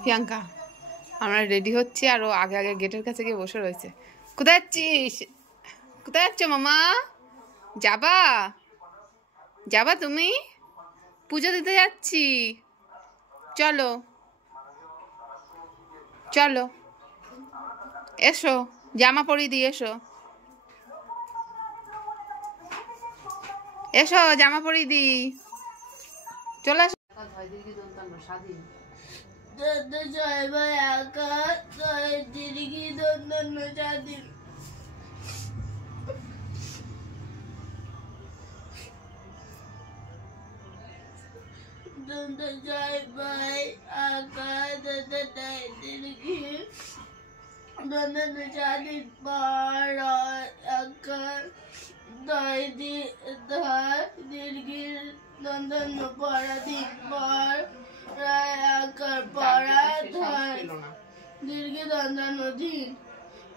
প্রিয়াঙ্কা আমরা রেডি হচ্ছি আর ও আগে আগে গেটের কাছে গিয়ে বসে রয়েছে। কোথায় যাচ্ছিস? কোথায় যাচ্ছ মামা? যাবা যাবা তুমি? পুজো দিতে যাচ্ছি, চলো চলো এসো, জামা পরিয়ে দিই, এসো এসো জামা পরিয়ে দিই, চলে আসো।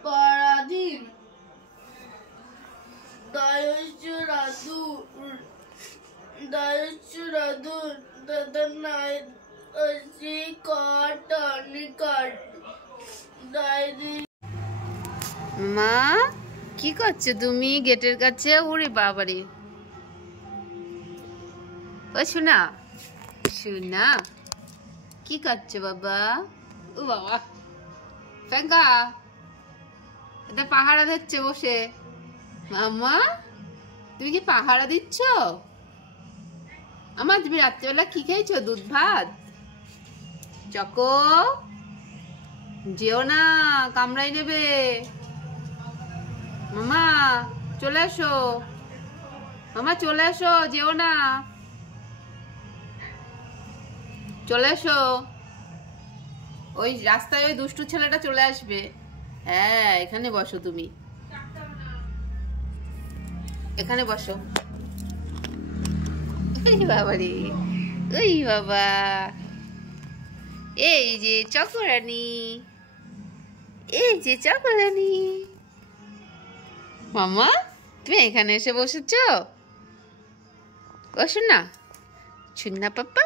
পরাধীন মা কি করছো তুমি গেটের কাছে? ওরে বাবারে, ও শোনা শোনা কি করছো বাবা? ও বাবা প্রিয়াঙ্কা এটা পাহারা দিচ্ছে বসে। মামা তুমি কি পাহারা দিচ্ছ? আমার তুমি রাত্রেবেলা কি খেয়েছো? দুধ ভাত? চকো যেও না, কামড়াই নেবে। মামা চলে এসো, মামা চলে এসো, যেও না, চলে এসো। ওই রাস্তায় ওই দুষ্টু ছেলেটা চলে আসবে। হ্যাঁ এখানে বসো, তুমি এখানে বসো। বাবারে ওই বাবা, এই যে চকরানি, এই যে চকরানি। মামা তুমি এখানে এসে বসেছ? বসো না শুননা পাপ্পা,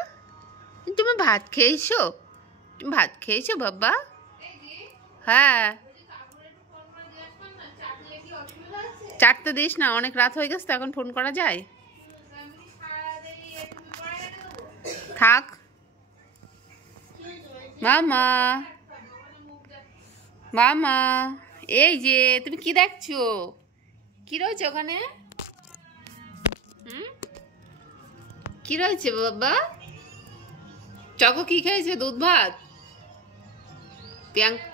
তুমি ভাত খেয়েছো? তুমি ভাত খেয়েছো বাবা? হ্যাঁ চাটতে দিস না, অনেক রাত হয়ে গেছে তো, এখন ফোন করা যায়? থাক মামা, মামা এই যে তুমি কি দেখছো? কি রয়েছে ওখানে? কি রয়েছে বাবা? চকো কি খেয়েছে? দুধ ভাত? প্রিয়াঙ্কা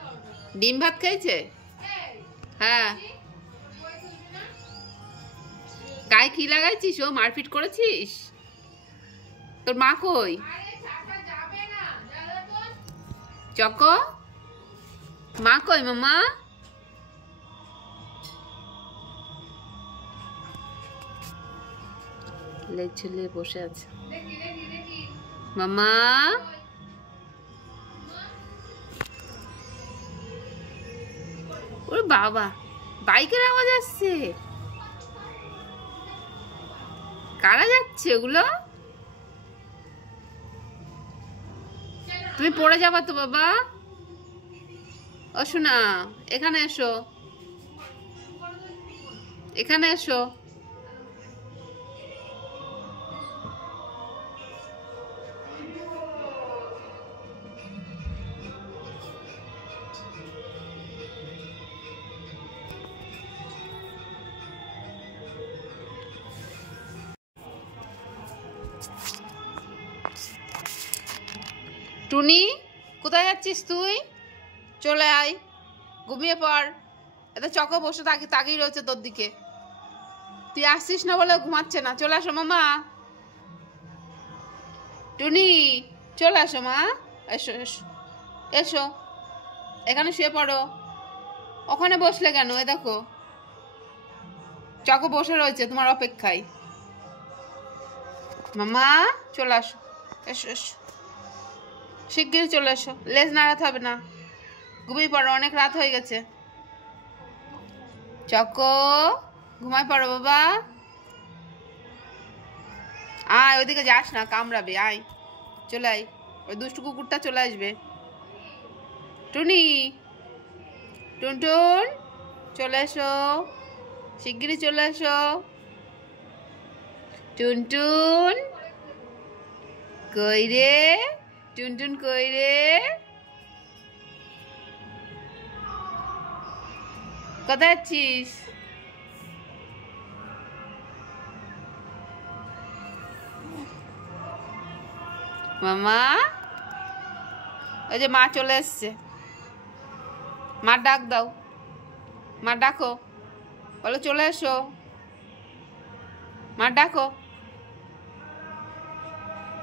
ডিম ভাত খেয়েছে? হ্যাঁ। গায়ে কি লাগাইছিস? ও মারপিট করেছিস? তোর মা কই? চকো মা কই? মামা লেজ ঝুলিয়ে বসে আছে। মামা ওরে বাবা, বাইকের আওয়াজ আসছে। কারা যাচ্ছে ওগুলো? তুমি পড়ে যাবা তো বাবা। ও শোনা এখানে এসো, এখানে এসো। টুনি কোথায় যাচ্ছিস তুই? চলে আয়, ঘুমিয়ে পড়। এত চকো বসে তাকিয়ে রয়েছে তোর দিকে, তুই আসছিস না বলে ঘুমাচ্ছে না। চলে আসো মামা। টুনি চলে আসো মা, এসো এসো এসো, এখানে শুয়ে পড়ো। ওখানে বসলে কেন? এ দেখো চকো বসে রয়েছে তোমার অপেক্ষায়। মামা চলে আসো, এসো এসো, শিগগিরই চলে এসো, লেজ নাড়াতে হবে না, ঘুমিয়ে পড়ো, অনেক রাত হয়ে গেছে। চকো ঘুমায় পড়ো বাবা। আয় ওইদিকে যাস না, কামড়াবে। আয় চলে আয়, ওই দুষ্টু কুকুরটা চলে আসবে। টুনি, টুনটুন চলে এসো, শিগগিরই চলে এসো। টুনটুন কই রে, টুনটুন কই রে, কোথায় আছিস? মামা, ওই যে মা চলে এসছে, মা ডাক দাও, মা ডাকো, বলো চলে এসো, মা ডাকো,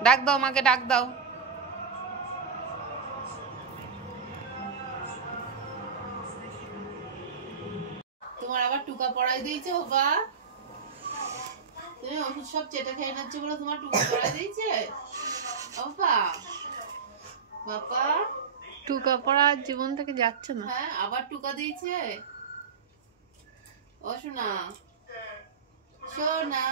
ডাক দাও, মাকে ডাক দাও। তোমার আবার টুকা পড়াই দিয়েছে বাবা, তুমি ওষুধ সব চেটে খেয়ে নিচ্ছ বলে তোমার টুকা পড়াই দিয়েছে বাবা। বাবা টুকা পড়া জীবন থেকে যাচ্ছে না। হ্যাঁ, আবার টুকা দিয়েছে। ও সোনা, সোনা